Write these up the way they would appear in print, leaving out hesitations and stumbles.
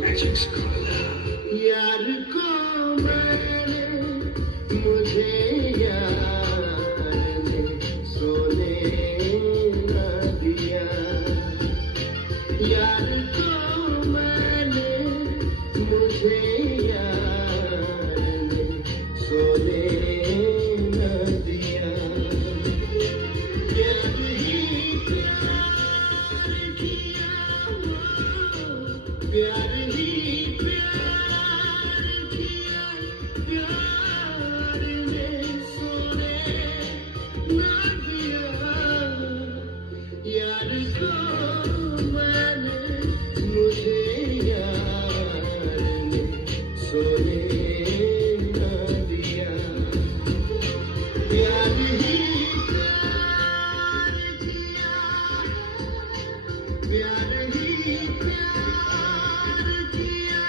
मैजिक सिखाना यार को मैंने मुझे यार ने सोने न दिया यार को मैंने मुझे यार ने सोने न दिया यार ही प्यार किया प्यार ही प्यार किया प्यार ने सोने न दिया यार को मैंने मुझे यार ने सोने न दिया प्यार ही प्यार किया प्यार ही प्यार किया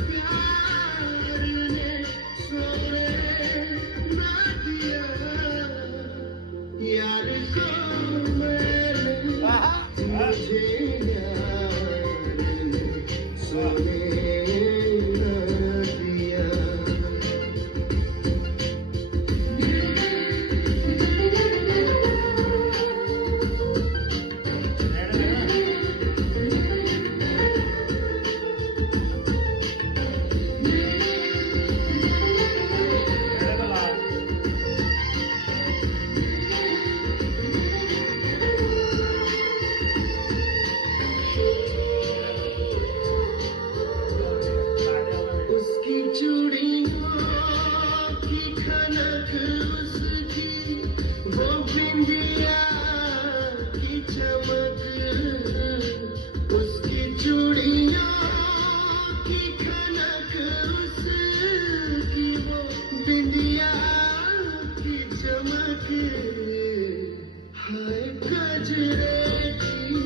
प्यार ने सोने न दिया यार को मैंने मुझे यार ने सोने न दिया उसकी चूड़ियों की खनक उसकी वो बिंदिया की चमक उसकी चूड़ियों की खनक उसकी वो बिंदिया की चमक हाय गजरे की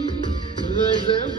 गजब